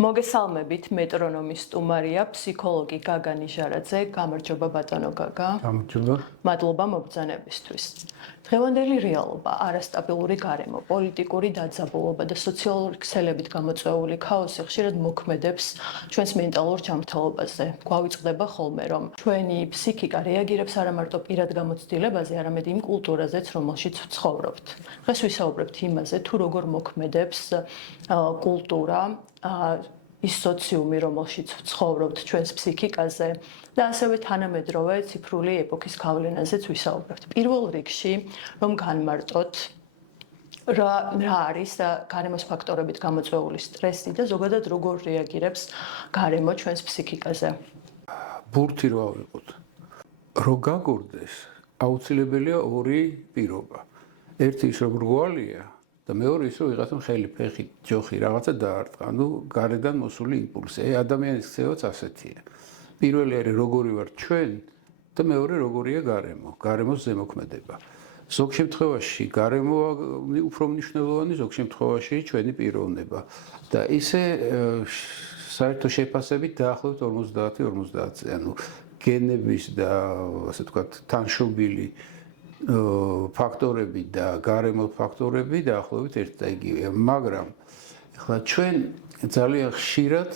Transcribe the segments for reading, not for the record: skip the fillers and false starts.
მოგესალმებით, მეტრონომის სტუმარია ფსიქოლოგი გაგა ნიჟარაძე. გამარჯობა ბატონო გაგა. გამარჯობა. მადლობა მობრძანებისთვის. დღევანდელი რეალობა, არასტაბილური გარემო, პოლიტიკური დაძაბულობა და სოციალური ქსელებით გამოწვეული ქაოსი ხშირად მოქმედებს ჩვენს მენტალურ ჯანმრთელობაზე. გვავიწყდება ხოლმე, რომ ჩვენი ფსიქიკა რეაგირებს არა მარტო პირად გამოცდილებაზე, არამედ იმ კულტურაზეც, რომელშიც ვცხოვრობთ. დღეს ვისაუბრებთ იმაზე, თუ როგორ მოქმედებს კულტურა ის სოციუმი, რომელშიც ვცხოვრობთ ჩვენს ფსიქიკაზე და ასევე თანამედროვე ციფრული ეპოქის გავლენაზეც ვისაუბრებთ. პირველ რიგში, რომ განმარტოთ რა არის გარემოს ფაქტორებით გამოწვეული სტრესი და ზოგადად როგორ რეაგირებს გარემო ჩვენს ფსიქიკაზე. ბურთი რო ავიღოთ. რო გაგორდეს, აუცილებელია ორი პირობა. ერთი ის რომ რგვალია და მეორე ის რომ ვიღაცამ ხელი, ფეხი, ჯოხი რაღაცა დაარტყა. ანუ გარედან მოსული იმპულსი. ადამიანის ქცევაც ასეთია. პირველი არის როგორი ვართ ჩვენ და მეორე როგორია გარემო. გარემოს ზემოქმედება. ზოგ შემთხვევაში გარემო უფრო მნიშვნელოვანი, ზოგ შემთხვევაში ჩვენი პიროვნება. და ისე საერთო შეფასებით დაახლოებით 50-50-ზე. ანუ გენების და ასე ვთქვათ, თანშობილი ფაქტორები და გარემო ფაქტორები დაახლოებით ერთ და იგივეა, მაგრამ ახლა ჩვენ ძალიან ხშირად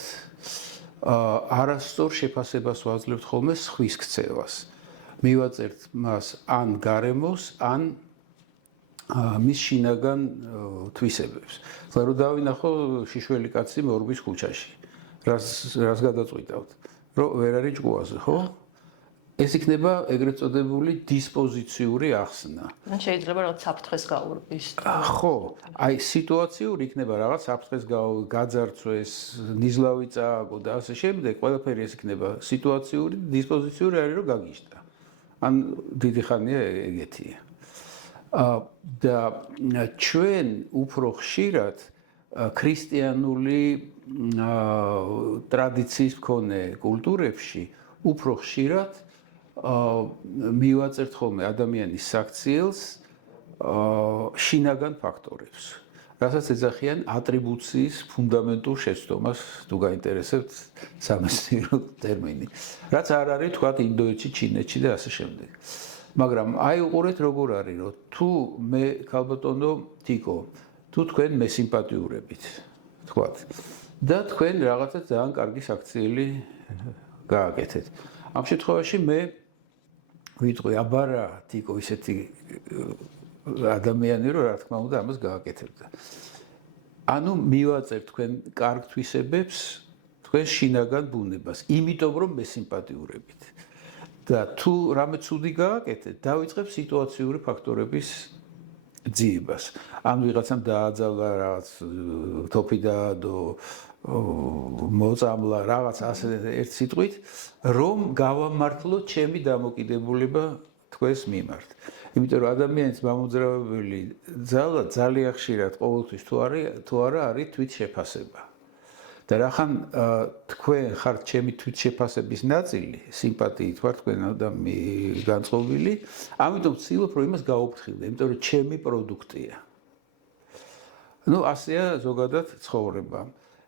არასწორ შეფასებას ვაძლევთ ხოლმე სხვის ქცევას. მივაწერთ მას ან გარემოს, ან მის შინაგან თვისებებს. ახლა რო დავინახო შიშველი კაცი მორბის ქუჩაში, რას გადაწყვიტავთ? რომ ვერ არის ჭკუაზე, ხო? ეს იქნება ეგრეთ წოდებული დისპოზიციური ახსნა. ან შეიძლება რაღაც საფრთხეს გაურბის. ხო, აი სიტუაციური იქნება რაღაც საფრთხეს გაძარცვეს, ნიზლავი წააგო და ასე შემდეგ, ყველაფერი ეს იქნება სიტუაციური, დისპოზიციური არის რომ გაგიშტა. ან დიდი ხანია ეგეთია. და ჩვენ უფრო ხშირად ქრისტიანული ტრადიციის მქონე კულტურებში უფრო ხშირად მივაწერთ ხოლმე ადამიანის საქციელს შინაგან ფაქტორებს, რასაც ეძახიან ატრიბუციის ფუნდამენტურ შეცდომას, თუ გაინტერესებთ სამეცნიერო ტერმინი, რაც არ არის თქვათ ინდოეთში, ჩინეთში და ასე შემდეგ. მაგრამ აი უყურეთ როგორ არის, რომ თუ მე ქალბატონო თიკო, თუ თქვენ მესიმპათიურებით, თქვათ, და თქვენ რაღაცა ძალიან კარგი საქციელი გააკეთეთ. ამ შემთხვევაში მე ვიტყვი, აბარა თიკო ისეთი ადამიანი, რომ რა თქმა უნდა ამას გააკეთებდა. ანუ მივაწერ თქვენ კარგ თვისებებს, თქვენ შინაგან ბუნებას, იმიტომ რომ მესიმპათიურებით. და თუ რამე ცუდი გააკეთეთ, დავიწყებ სიტუაციური ფაქტორების ძიებას. ან ვიღაცამ დააძალა რაღაც თოფი დაადო, მოწამლა რაღაც ასე ერთ სიტყვით, რომ გავამართლოთ ჩემი დამოკიდებულება თქვენს მიმართ. იმიტომ რომ ადამიანის მამოძრავებელი ძალა ძალიან ხშირად ყოველთვის თუ არა არის თვითშეფასება. და რახან თქვენ ხართ ჩემი თვითშეფასების ნაწილი, სიმპათიით ვარ თქვენ განწყობილი, ამიტომ ვცდილობ რომ იმას გაუფრთხილდე, იმიტომ რომ ჩემი პროდუქტია. ну ასეა ზოგადად ცხოვრება.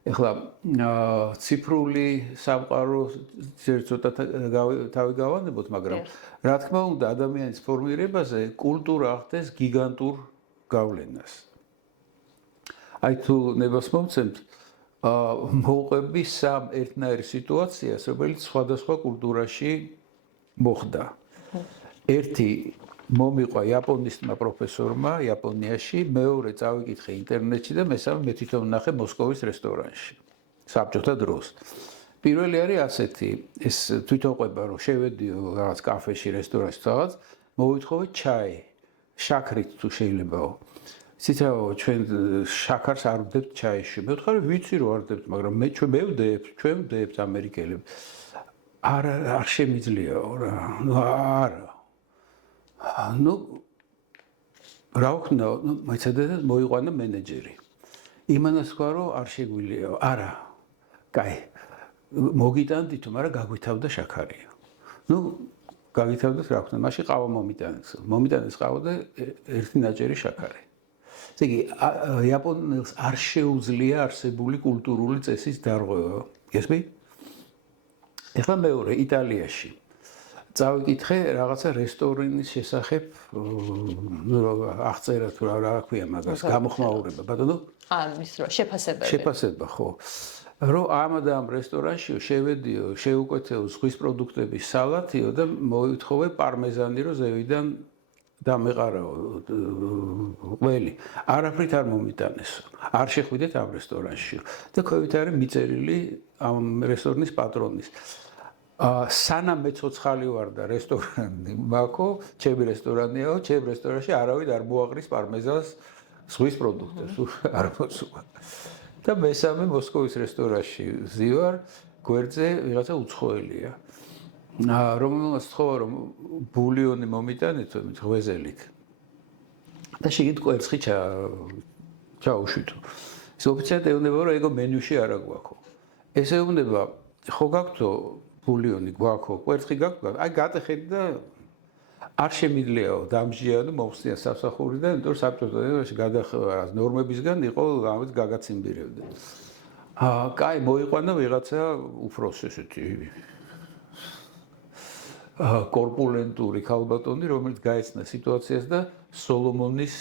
ეხლა ციფრული სამყარო ცოტა თავი გავანებოთ, მაგრამ რა თქმა უნდა ადამიანის ფორმირებაზე კულტურა ახდენს გიგანტურ გავლენას. აი თუ ნებას მომცემთ მოვყვები სამ ერთნაირ სიტუაციას, რომელიც სხვადასხვა კულტურაში მოხდა. ერთი მომიყვა იაპონისტმა პროფესორმა იაპონიაში, მეორე წავიკითხე ინტერნეტში და მესამე მე თვითონ ვნახე მოსკოვის რესტორანში, საბჭოთა დროს. პირველი არის ასეთი, ეს თვითონყვება რომ შევედიო რაღაც კაფეში, რესტორანში რაღაც, მოვითხოვე ჩაი, შაქრით თუ შეიძლებაო. იცით რა, ჩვენ შაქარს არ ვდებთ ჩაიში. მე ვთხარი ვიცი რომ არ ვდებთ, მაგრამ ჩვენ ვდებთ ამერიკელები. არ შემიძლიაო რა. არა. ну რა ვქნა, მეცადეთ მოიყვანა მენეჯერი. იმანას თქვა რომ არ შეგვიძლია. არა. კაი. მოგიტანდით, მაგრამ გაგვითავდა შაქარია. ну გაგითავდეთ რა ვქნა, მაშინ ყავა მომიტანეს. მომიტანეს ყავა და ერთი ნაჭერი შაქარი. ესე იგი, იაპონელს არ შეუძლია არსებული კულტურული წესის დარღვევა. გესმი? ეხლა მეორე იტალიაში. წავიკითხე რაღაცა რესტორნის შესახებ, აღწერა თუ რა ქვია მაგას, გამოხმაურება, ბატონო? ის რა, შეფასებები. შეფასება, ხო. რომ ამ და ამ რესტორანში შევედიო, შეუკვეთეო ზღვის პროდუქტების სალათიო და მოვითხოვე პარმეზანი, რომ ზევიდან დამეყარაო ყველი. არაფრით არ მომიტანესო. არ შეხვიდეთ ამ რესტორანში. და ქვევით არის მიწერილი ამ რესტორნის პატრონის. სანამ მე ცოცხალი ვარ და რესტორანი მაქო, ჩემი რესტორანიაო, ჩემ რესტორანში არავინ არ მოაყრის პარმეზანს ზღვის პროდუქტებს, არ მოსულა. და მესამე მოსკოვის რესტორანში ვზივარ, გვერდზე ვიღაცა უცხოელია. რომელმაც თხოვა რომ ბულიონი მომიტანეთო ღვეზელით. და შეგით კვერცხი ჩაუშვითო. ეს ოფიციალურად ეუბნება რომ ეგო მენიუში არ აგვაქვს. ეს ეუბნება ხო გაქვთო ბულიონი გვაქვს, კვერცხი გაქვთ, აი გატეხეთ და არ შემიძლიაო დამჯიანო მომხსნიან სამსახურიდან, იმიტომ რომ საბჭოთა ერაში გადახევა ნორმებისგან იყო ამით გაგაციმბირებდა. კაი, მოიყვანა ვიღაცა უფროს ესეთი კორპულენტური ქალბატონი, რომელიც გაეცნა სიტუაციას და სოლომონის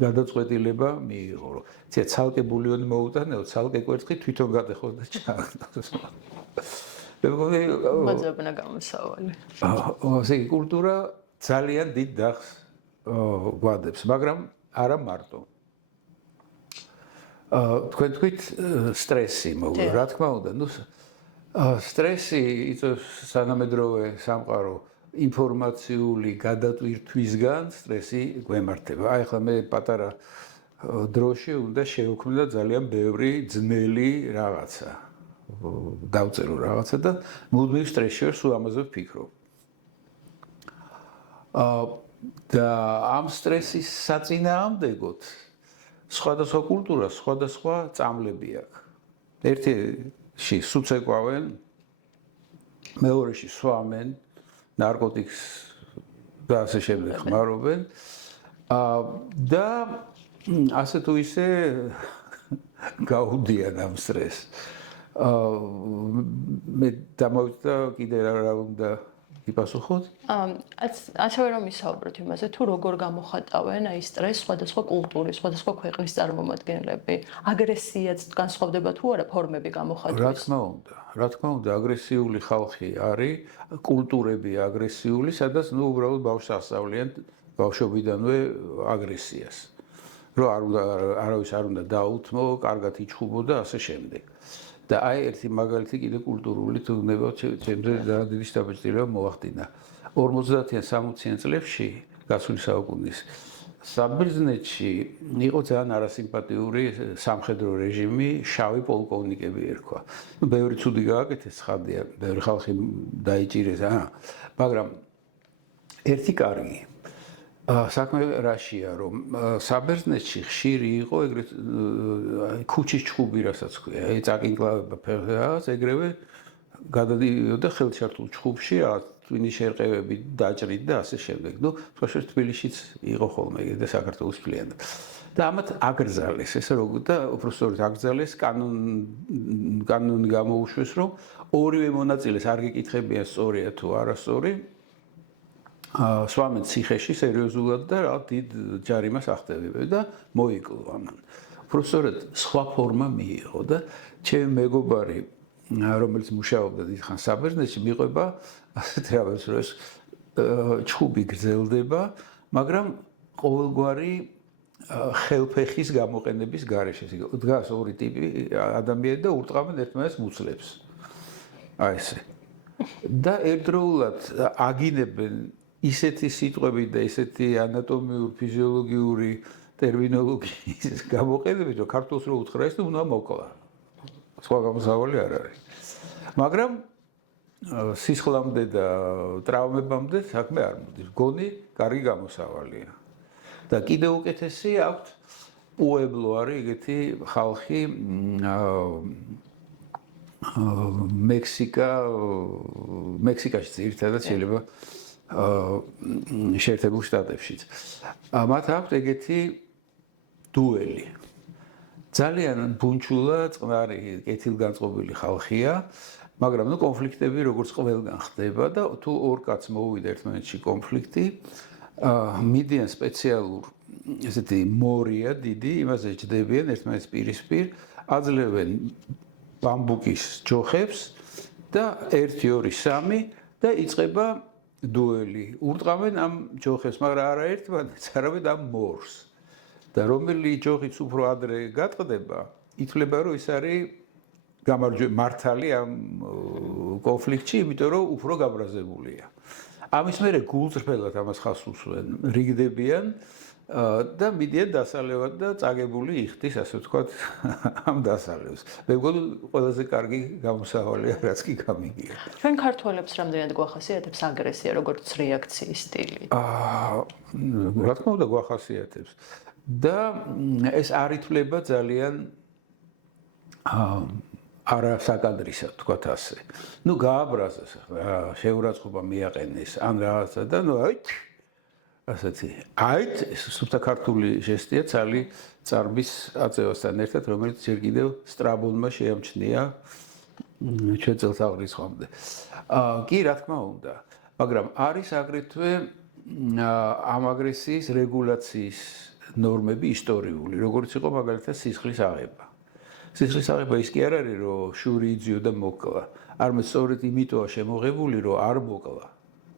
გადაწყვეტილება მიიღო, რომ ცალკე ბულიონი მოუტანეო, ცალკე კვერცხი თვითონ გადახოს და ჩააგდოს. მოძებნა გამოსავალი. ესე იგი კულტურა ძალიან დიდ დახს გვადებს, მაგრამ არა მარტო. თქვენ თქვით სტრესი მოგვა, რა თქმა უნდა, ნუ სტრესი იწევს სანამედროვე სამყარო ინფორმაციული გადატვირთვისგან სტრესი გვემართება. აი ახლა მე პატარა დროში უნდა შევქმნილო ძალიან ბევრი ძნელი რაღაცა. დავწერო რაღაცა და მუდმივ სტრესში ვარ, სულ ამაზე ვფიქრობ. და ამ სტრესის საწინააღმდეგოდ სხვადასხვა კულტურას სხვადასხვა წამლები აქვს. ერთში სუცეკვავენ, მეორეში სვამენ, ნარკოტიკს და ასე შემდეგ ხმარობენ. და ასე თუ ისე გაუდიან ამ სტრესს. მე დამოვიდა კიდე რა უნდა იპასუხოთ? ასევე რომ ისაუბროთ იმაზე, თუ როგორ გამოხატავენ აი სტრესს სხვადასხვა კულტურის, სხვადასხვა ქვეყნის წარმომადგენლები. აგრესიაც განსხვავდება თუ არა ფორმები გამოხატვის? რა თქმა უნდა, აგრესიული ხალხი არის, კულტურები აგრესიული, სადაც ნუ უბრალოდ ბავშვს ასწავლიან ბავშვობიდანვე აგრესიას. რომ არავის არ უნდა დაუთმო, კარგად იჩხუბო და ასე შემდეგ. და აი ერთი მაგალითი კიდე კულტურული თუნდება ჩემზე ძალიან დიდი შთაბეჭდილება მოახდინა. 50-იან 60-იან წლებში გასული საუკუნის საბერძნეთში იყო ძალიან არასიმპათიური სამხედრო რეჟიმი, შავი პოლკოვნიკები ერქვა. ნუ ბევრი ცუდი გააკეთეს, ხარდია, ბევრი ხალხი დაიჭირეს, მაგრამ ერთი კარგი საქმე რაშია, რომ საბერძნეთში ხშირი იყო ეგრეთ ქუჩის ჩხუბი, რასაც ქვია, აი წაკინკლავება ფეხს, ეგრევე გადადიოდა ხელჩართულ ჩხუბში, ტვინის შერყევები დაჭრით და ასე შემდეგ. ნუ სხვაშორის თბილისშიც იყო ხოლმე და საქართველოს მთლიანად. და ამათ აკრძალეს, ესე როგორ და უბრალოდ აკრძალეს კანონი გამოუშვეს, რომ ორივე მონაწილეს არ გეკითხებიან სწორია თუ არასწორი. სვამენ ციხეში სერიოზულად და რა დიდ ჯარიმას ახდევებენ და მოიკლო ამან. უბრალოდ სხვა ფორმა მიიღო და ჩემი მეგობარი, რომელიც მუშაობდა დიდხანს საბერძნეთში, მიყვება ასეთი რაღაც, რომ ეს ჩხუბი გრძელდება, მაგრამ ყოველგვარი ხელფეხის გამოყენების გარეშე. დგას ორი ტიპი ადამიანი და ურტყამენ ერთმანეთს მუცლებს. აი ესე. და ერთდროულად აგინებენ ისეთი სიტყვები და ისეთი ანატომიური, ფიზიოლოგიური ტერმინოლოგიის გამოყენებით, რომ ქართულს რო უთხრა ეს უნდა მოკლა. სხვა გამოსავალი არ არის. მაგრამ სისხლამდე და ტრავმებამდე საქმე არ მოდის. გონი კარგი გამოსავალია. და კიდევ უკეთესი აქვთ პუებლო არის ეგეთი ხალხი მექსიკაში ძირითადად შეიძლება შეერთებულ შტატებშიც. მათ აქვთ ეგეთი დუელი. ძალიან ბუნჩულა, წყნარი, კეთილგანწყობილი ხალხია, მაგრამ კონფლიქტები როგორც ყველგან ხდება და თუ ორ კაცს მოუვიდა ერთმანეთში კონფლიქტი, მიდიან სპეციალურ ესეთი მორია დიდი, იმაზე ჯდებიან ერთმანეთის პირისპირ, აძლევენ ბამბუკის ჯოხებს და 1 2 3 და იწყება დუელი. ურტყამენ ამ ჯოხებს, მაგრამ არა ერთმანეთს, არამედ ამ მორს. და რომელი ჯოხიც უფრო ადრე გატყდება, ითვლება რომ ის არის მართალი ამ კონფლიქტში, იმიტომ რომ უფრო გაბრაზებულია. ამის მერე გულწრფელად ამას ხაზს უსვენ, რიგდებიან და მიდიან დასალევად და წაგებული იხდის, ასე ვთქვათ, ამ დასალევს. მე მგონი ყველაზე კარგი გამოსავალია, რაც კი გამიგია. ჩვენ ქართველებს რამდენად გვახასიათებს აგრესია, როგორც რეაქციის სტილი? რა თქმა უნდა, გვახასიათებს. და ეს არ ითვლება ძალიან არასაკადრისად, თქვათ ასე. ნუ გააბრაზეს, შეურაცხყოფა მიაყენეს, ან რაღაცა და ნუ ასეთი. სუფთა ქართული ჟესტია ცალი წარბის აწევასთან ერთად, რომელიც ჯერ კიდევ სტრაბონმა შეამჩნია ჩვენ წელთაღრიცხვამდე. კი, რა თქმა უნდა, მაგრამ არის აგრეთვე ამ აგრესიის რეგულაციის ნორმები ისტორიული, როგორც იყო მაგალითად სისხლის აღება. სისხლის აღება ის კი არ არის, რომ შური იძიო და მოკლა. არამედ სწორედ იმიტოა შემოღებული, რომ არ მოკლა.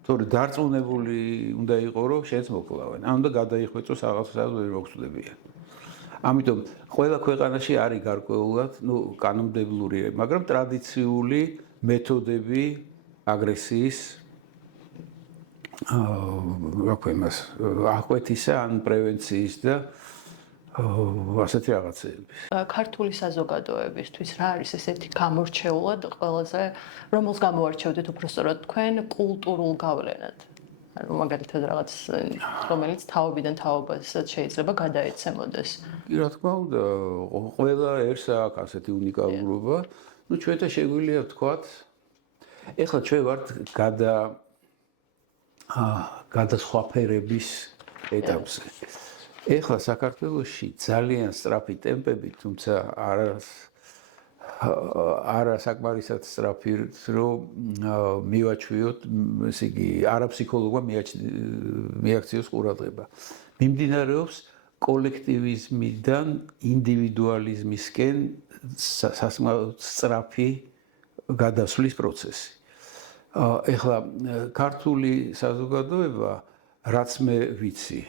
თორე დარწმუნებული უნდა იყო, რომ შენც მოკლავენ. ან უნდა გადაიხვეწოს რაღაცას ვერ მოგწდებიან. ამიტომ ყველა ქვეყანაში არის გარკვეულად, კანონმდებლური, მაგრამ ტრადიციული მეთოდები აგრესიის აღკვეთისა ან პრევენციის და ასეთი რაღაცეების. ქართული საზოგადოებისთვის რა არის ესეთი გამორჩეულად ყველაზე, რომელს გამოარჩევდით უბრალოდ თქვენ კულტურულ გავლენად? ანუ მაგალითად რაღაც, რომელიც თაობიდან თაობასაც შეიძლება გადაეცემოდეს. კი, რა თქმა უნდა, ყველა ერს აქვს ასეთი უნიკალურობა. ჩვენთან შეგვიძლია ვთქვათ, ეხლა ჩვენ ვართ გადასხვაფერების ეტაპზე. ეხლა საქართველოში ძალიან სწრაფი ტემპები, თუმცა არა საკმარისად სწრაფი, რომ მივაჩვიოთ, ესე იგი, არაფსიქოლოგმა მიაქციოს ყურადღება. მიმდინარეობს კოლექტივიზმიდან ინდივიდუალიზმისკენ სწრაფი გადასვლის პროცესი. ეხლა ქართული საზოგადოება, რაც მე ვიცი,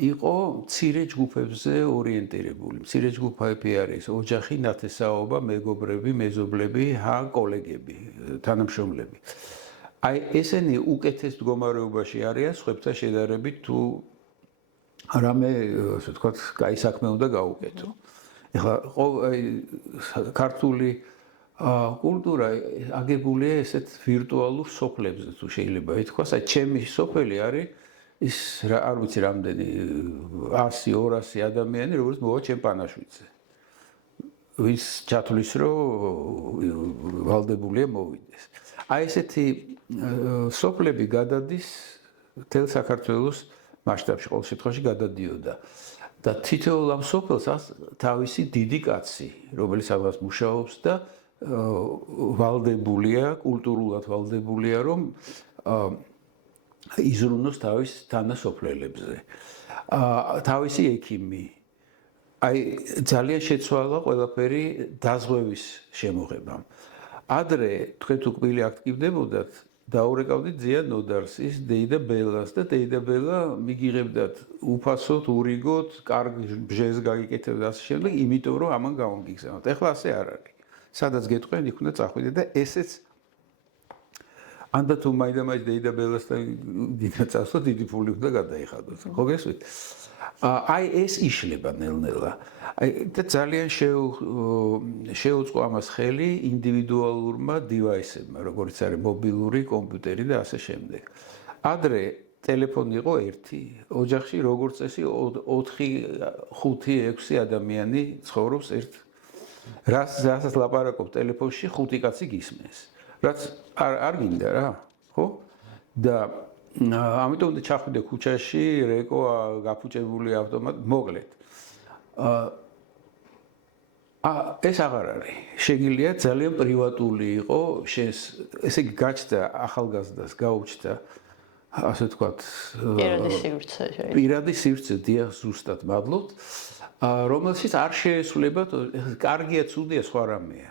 იყო მცირე ჯგუფებზე ორიენტირებული. მცირე ჯგუფები არის ოჯახი, ნათესაობა, მეგობრები, მეზობლები, კოლეგები, თანამშრომლები. ესენი უკეთეს მდგომარეობაში არიან სხვებთან შედარებით, თუ რამე, ასე ვთქვათ, კაი საქმე უნდა გაუკეთო. ეხლა ქართული კულტურა აგებულია ესეთ ვირტუალურ სოფლებზე, თუ შეიძლება ითქვას, ჩემი სოფელი არის ის არ ვიცი რამდენი 100 200 ადამიანი, როგორც მოვა ჩემ პანაშვიდზე. ვის ჩათვლის, რომ ვალდებულია მოვიდეს. ესეთი სოფლები გადადის მთელ საქართველოს მასშტაბში, ყოველ შემთხვევაში გადადიოდა. და თითოეულ ამ სოფელს თავისი დიდი კაცი, რომელიც ამას მუშაობს და ვალდებულია, კულტურულად ვალდებულია, რომ იზრუნოს თავის თანასოფლელებზე. თავისი ექიმი. ძალიან შეცვალა ყველაფერი დაზღვევის შემოღებამ. ადრე თქვენ თუ კბილი აქტივდებოდათ, დაურეკავდით ზიან ნოდარს, ის დეიდა ბელას და დეიდა ბელა მიგიღებდათ უფასოდ, ურიგოთ, კარგ ბჟეს გაგიკეთებდა ასე შემდეგ, იმიტომ რომ ამან გამოგიგზავნოთ. ეხლა ასე არ არის. სადაც გეტყვიან, იქ უნდა წახვიდეთ და ესეც ანდა თუ მაინდა-მაინც დეიდა ბელასთან გინდა წასვლოთ, დიდი ფული უნდა გადაიხადოთ. ხო გესმით? ეს იშლება ნელ-ნელა. და ძალიან შეუწყო ამას ხელი ინდივიდუალურმა დივაისებმა, როგორც არის მობილური, კომპიუტერი და ასე შემდეგ. ადრე ტელეფონი იყო ერთი, ოჯახში როგორც წესი 4, 5, 6 ადამიანი ცხოვრობს ერთ. რასაც ლაპარაკობ ტელეფონში 5 კაცი გისმენს. რაც არ გინდა რა, ხო? და ამიტომ უნდა ჩახვიდე ქუჩაში, რეკო გაფუჭებული ავტომატ, მოკლედ. ეს აღარ არის. შეგიძლია ძალიან პრივატული იყო, ესე იგი გაჩნდა ახალგაზრდას გაუჩნდა ასე ვთქვათ, პირადი სივრცე დიახ ზუსტად მადლობთ, რომელშიც არ შეესრულება, კარგია, ცუდია, სხვა რამეა.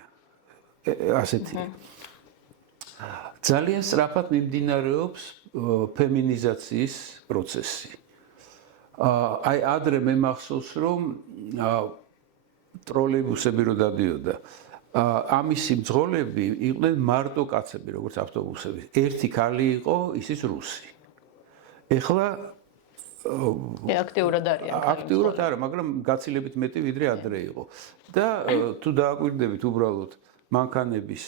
ასეთი. ძალიან სწრაფად მიმდინარეობს ფემინიზაციის პროცესი. აი ადრე მე მახსოვს რომ ტროლეიბუსები რო დადიოდა ამისი მძღოლები იყვნენ მარტო კაცები როგორც ავტობუსები. ერთი ქალი იყო, ისიც რუსი. ეხლა აქტიურად არიან. აქტიურად არა, მაგრამ გაცილებით მეტი ვიდრე ადრე იყო. და თუ დააკვირდებით უბრალოდ მანქანების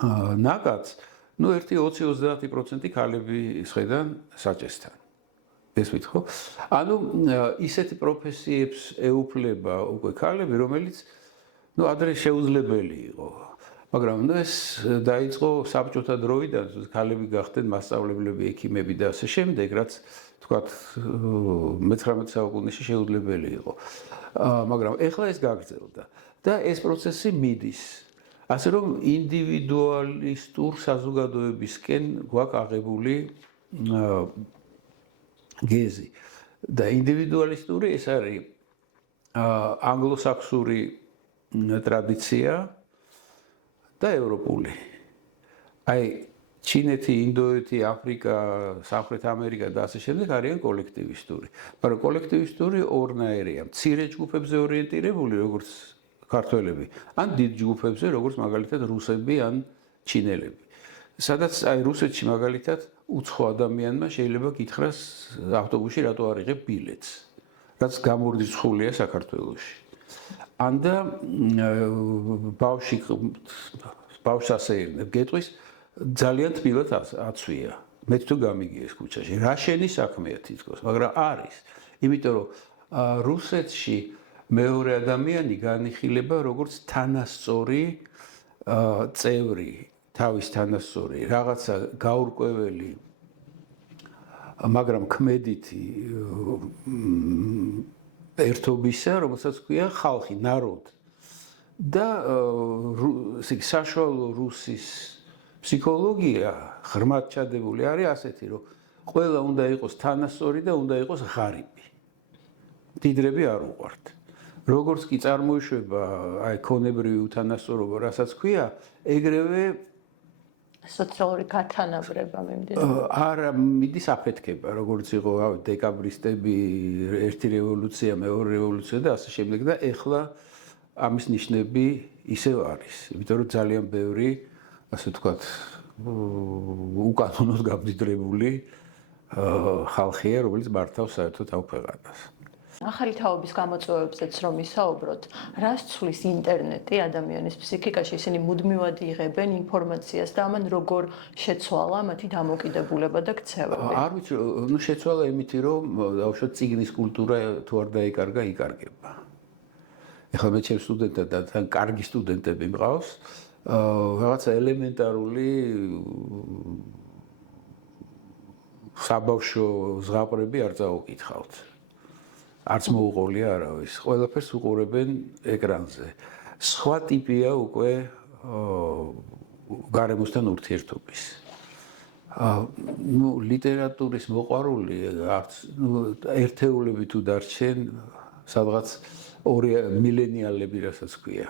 ნაკადს, ну 1-20% ქალები ისხედან საჭესთან. ესვით ხო? ანუ ისეთი პროფესიებს ეუფლება უკვე ქალები, რომელიც ну ადრე შეუძლებელი იყო. მაგრამ ეს დაიწყო საბჭოთა დროიდან, ქალები გახდნენ მასწავლებლები, ექიმები და ასე შემდეგ, რაც თქვათ 19 საუკუნეში შეუძლებელი იყო. მაგრამ ეხლა ეს გაგრძელდა და ეს პროცესი მიდის. ასე რომ ინდივიდუალისტურ საზოგადოებისკენ გვაქვს აღებული გეზი და ინდივიდუალისტური ეს არის ანგლოსაქსური ტრადიცია და ევროპული. აი ჩინეთი, ინდოეთი, აფრიკა, სამხრეთ ამერიკა და ასე შემდეგ არიან კოლექტივისტური. მაგრამ კოლექტივისტური ორნაირია. მცირე ჯგუფებზე ორიენტირებული, როგორც ქართველები, ან დიდ ჯგუფებზე, როგორც მაგალითად რუსები ან ჩინელები. სადაც აი რუსეთში მაგალითად უცხო ადამიანმა შეიძლება გითხრას ავტობუსში რატო არ იღებ ბილეთს, რაც გამორიცხულია საქართველოში. ან და ბავშვს ასეირნებ, გეტყვის ძალიან თბილად აცვია. მე თუ გამიგია ეს ქუჩაში. რა შენი საქმეა თითქოს, მაგრამ არის. იმიტომ რომ რუსეთში მეორე ადამიანი განიხილება როგორც თანასწორი წევრი, თავის თანასწორი, რაღაცა გაურკვეველი, მაგრამ ქმედითი ერთობისა, რომელსაც ქვია ხალხი, народ. და საშუალო რუსის ფსიქოლოგია ღრმად ჩადებული არის ასეთი, რომ ყველა უნდა იყოს თანასწორი და უნდა იყოს ღარიბი. დიდრები არ უყვართ. როგორც კი წარმოიშვება აი ქონებრივი უთანასწორობა, რასაც ქვია, ეგრევე სოციალური გათანაბრება მიმდინარეობს. არა, მიდის აფეთქება, როგორც იყო დეკაბრისტები, ერთი რევოლუცია, მეორე რევოლუცია და ასე შემდეგ და ეხლა ამის ნიშნები ისევ არის. იმიტომ რომ ძალიან ბევრი, ასე ვთქვათ, უკანონოდ გამდიდრებული ხალხია, რომელიც მართავს საერთოდ ამ ქვეყანას. ახალი თაობის გამოწვევებზეც რომ ვისაუბროთ, რას ცვლის ინტერნეტი ადამიანის ფსიქიკაში, ისინი მუდმივად იღებენ ინფორმაციას და ამან როგორ შეცვალა მათი დამოკიდებულება და ქცევები. არ ვიცი, ну შეცვალა იმითი, რომ დაუშვათ წიგნის კულტურა თუ არ დაიკარგა, იკარგება. ეხლა მე ჩემს სტუდენტად და თან კარგი სტუდენტები მყავს, რაღაცა ელემენტარული საბავშვო ზღაპრები არ წაუკითხავთ. არც მოუყოლია არავის. ყველაფერს უყურებენ ეკრანზე. სხვა ტიპია უკვე გარემოსთან ურთიერთობის. ну ლიტერატურის მოყვარული არც ერთეულები თუ დარჩენ, სადღაც მილენიალები რასაც ქვია.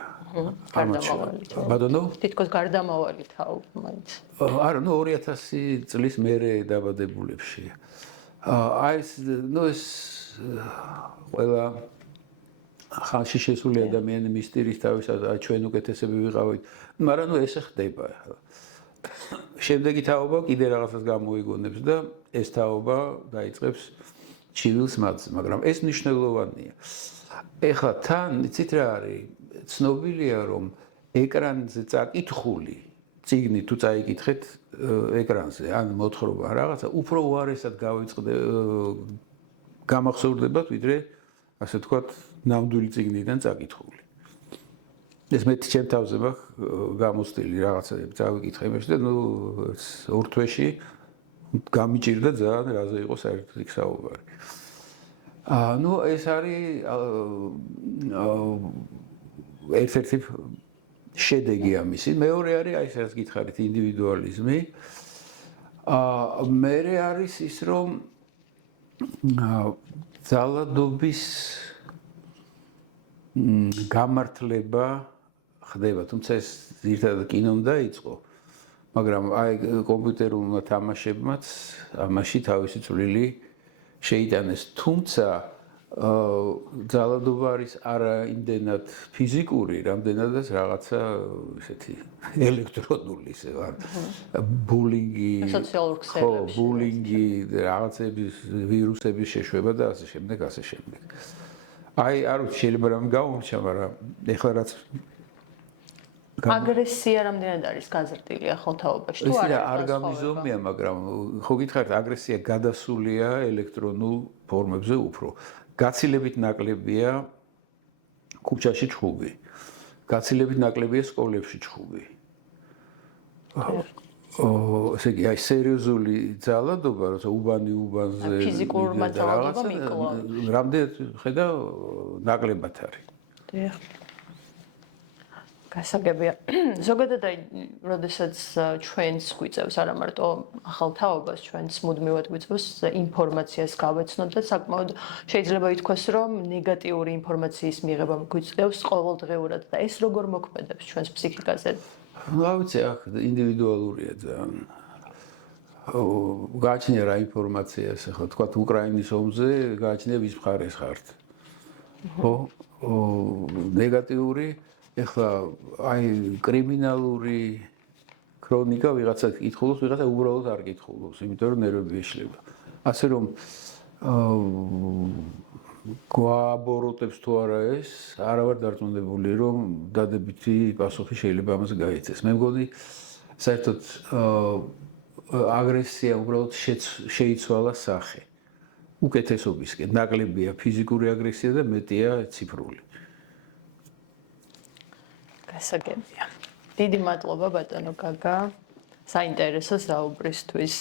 გარდამავალი. ბატონო? თითქოს გარდამავალი თაობა მაინც. არა, ну 2000 წლის მერე დაბადებულებში. აი ეს, ну ეს ყველა ხალხში შესული ადამიანი მისტირის თავისას ჩვენ უკეთესები ვიყავით, მაგრამ ну ესე ხდება ახლა. შემდეგი თაობა კიდე რაღაცას გამოიგონებს და ეს თაობა დაიწყებს ჩივილს მათზე, მაგრამ ეს მნიშვნელოვანია. ეხლა თან იცით რა არის? ცნობილია რომ ეკრანზე წაკითხული წიგნი თუ წაიკითხეთ ეკრანზე, ან მოთხრობა რაღაცა, უფრო უარესად გამახსოვრდებათ, ვიდრე ასე ვთქვათ, ნამდვილი წიგნიდან წაკითხული. ეს მე ჩემ თავზე მაქვს გამოცდილი რაღაცები წავიკითხე იმაში და ნუ ორ თვეში გამიჭირდა ძალიან რაზე იყო საერთოდ იქ საუბარი. ну ეს არის ერთ-ერთი შედეგი ამისი. მეორე არის აი ეს გითხარით ინდივიდუალიზმი. მერე არის ის რომ ძალადობის გამართლება ხდება, თუმცა ეს ერთადად კინომ დაიწყო, მაგრამ აი კომპიუტერულმა თამაშებმაც ამაში თავისი წვლილი შეიტანეს, თუმცა ძალადობა არის არა იმდენად ფიზიკური, რამდენადაც რაღაცა ესეთი ელექტრონული ისე ვარ. ბულინგი, სოციალურ ქსელებში. ბულინგი, რაღაცების ვირუსების შეშვება და ასე შემდეგ, ასე შემდეგ. აი, არ ვიცი, შეიძლება რამ გავუმჩა, მაგრამ ეხლა რაც აგრესია რამდენად არის გაზრდილი ახალ თაობაში? თუ არ გამიზომია, მაგრამ ხო გითხარით, აგრესია გადასულია ელექტრონულ ფორმებზე უფრო. გაცილებით ნაკლებია ქუჩაში ჩხუბი. გაცილებით ნაკლებია სკოლებში ჩხუბი. ესე იგი, აი სერიოზული ძალადობა, როცა უბანი უბანზე ფიზიკურმა ძალადობამ იკლო. რამდენად ხედა ნაკლებად არის. დიახ. გასაგებია. ზოგადად აი, როდესაც ჩვენს გვიწევს არა მარტო ახალ თაობას, ჩვენს მუდმივად გვიწევს ინფორმაციას გავეცნოთ და საკმაოდ შეიძლება ითქვას, რომ ნეგატიური ინფორმაციის მიღება გვიწევს ყოველდღიურად და ეს როგორ მოქმედებს ჩვენს ფსიქიკაზე? ну, а ვიცი, აქ ინდივიდუალურია ძალიან. გააჩნია რა ინფორმაციას, ახლა თქვა უკრაინის ომზე, გააჩნია ვის მხარეს ხართ. ხო? ნეგატიური, ახლა აი კრიმინალური ქრონიკა ვიღაცა კითხულობს, ვიღაცა უბრალოდ არ კითხულობს, იმიტომ რომ ნერვები ეშლება. ასე რომ გვაბოროტებს თუ არა ეს, არა ვარ დარწმუნებული, რომ დადებითი პასუხი შეიძლება ამას გაიცეს. მე მგონი, საერთოდ აგრესია უბრალოდ შეიცვალა სახე. უკეთესობისკენ ნაკლებია ფიზიკური აგრესია და მეტია ციფრული. გასაგებია. დიდი მადლობა ბატონო გაგა საინტერესო საუბრისთვის.